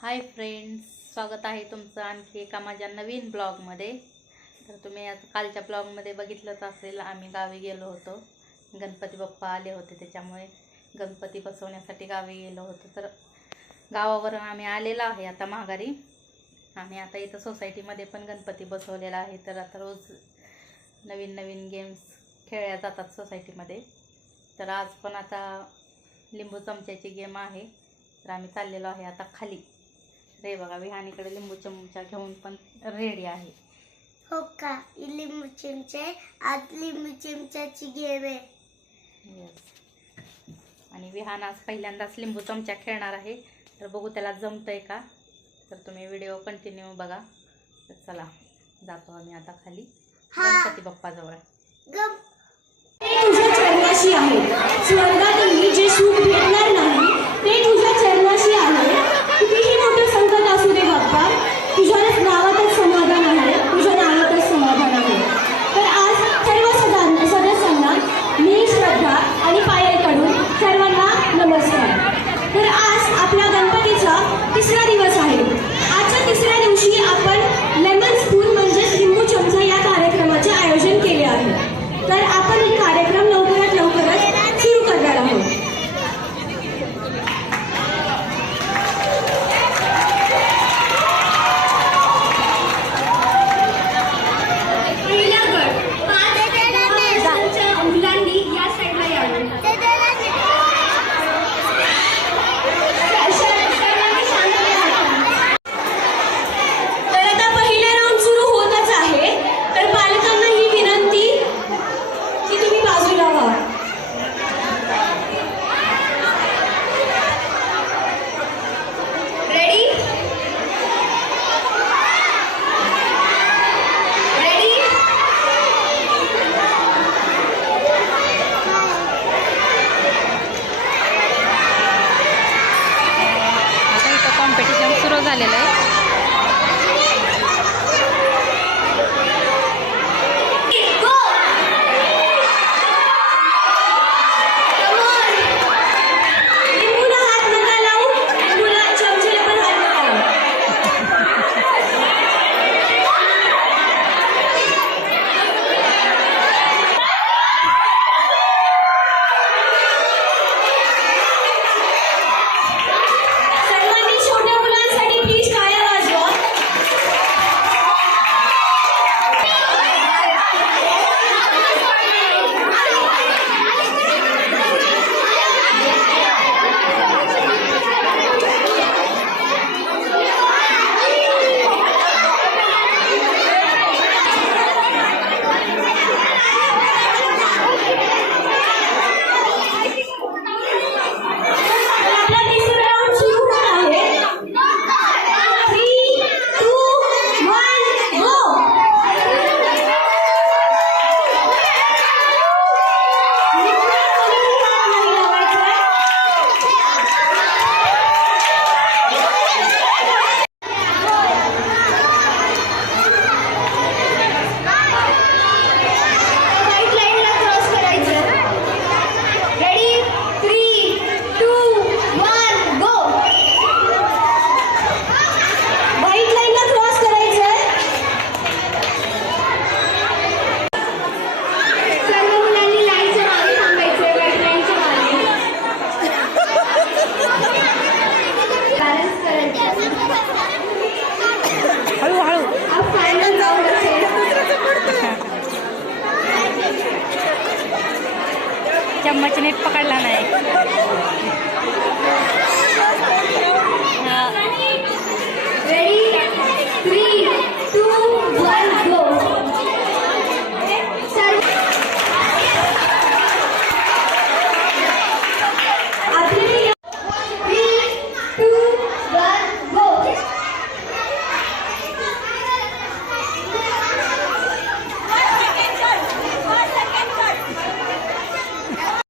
Hi friends स्वागत आहे तुमचं आणखी एका माझ्या नवीन ब्लॉगमध्ये. तर तुम्ही आज कालच्या ब्लॉगमध्ये बघितलंच असेल आम्ही गावी गेलो होतो. गणपती बाप्पा आले होते त्याच्यामुळे गणपती बसवण्यासाठी गावी गेलो होतो. तर गावावरून आम्ही आलेलो आहे आता माघारी. आम्ही आता इथं सोसायटीमध्ये पण गणपती बसवलेला आहे. तर आता रोज नवीन नवीन गेम्स खेळल्या जातात सोसायटीमध्ये तर आज पण आता लिंबू चमच्याची गेम आहे. तर आम्ही चाललेलो आहे आता खाली. रे बघा विहानीकडे लिंबू चमचा घेऊन पण रेडी आहे. हो का? ही लिंबू चिमचे आज लिंबू चिमच्याची आहे. येस आणि विहान आज पहिल्यांदाच लिंबू चमचा खेळणार आहे. तर बघू त्याला जमतंय का? तर तुम्ही व्हिडिओ कंटिन्यू बघा. तर चला जातो आम्ही आता खाली. हा. गणपती बाप्पाजवळ. चरणाशी आहे. झालेलं आहे. मच्छी नीट पकडला नाही.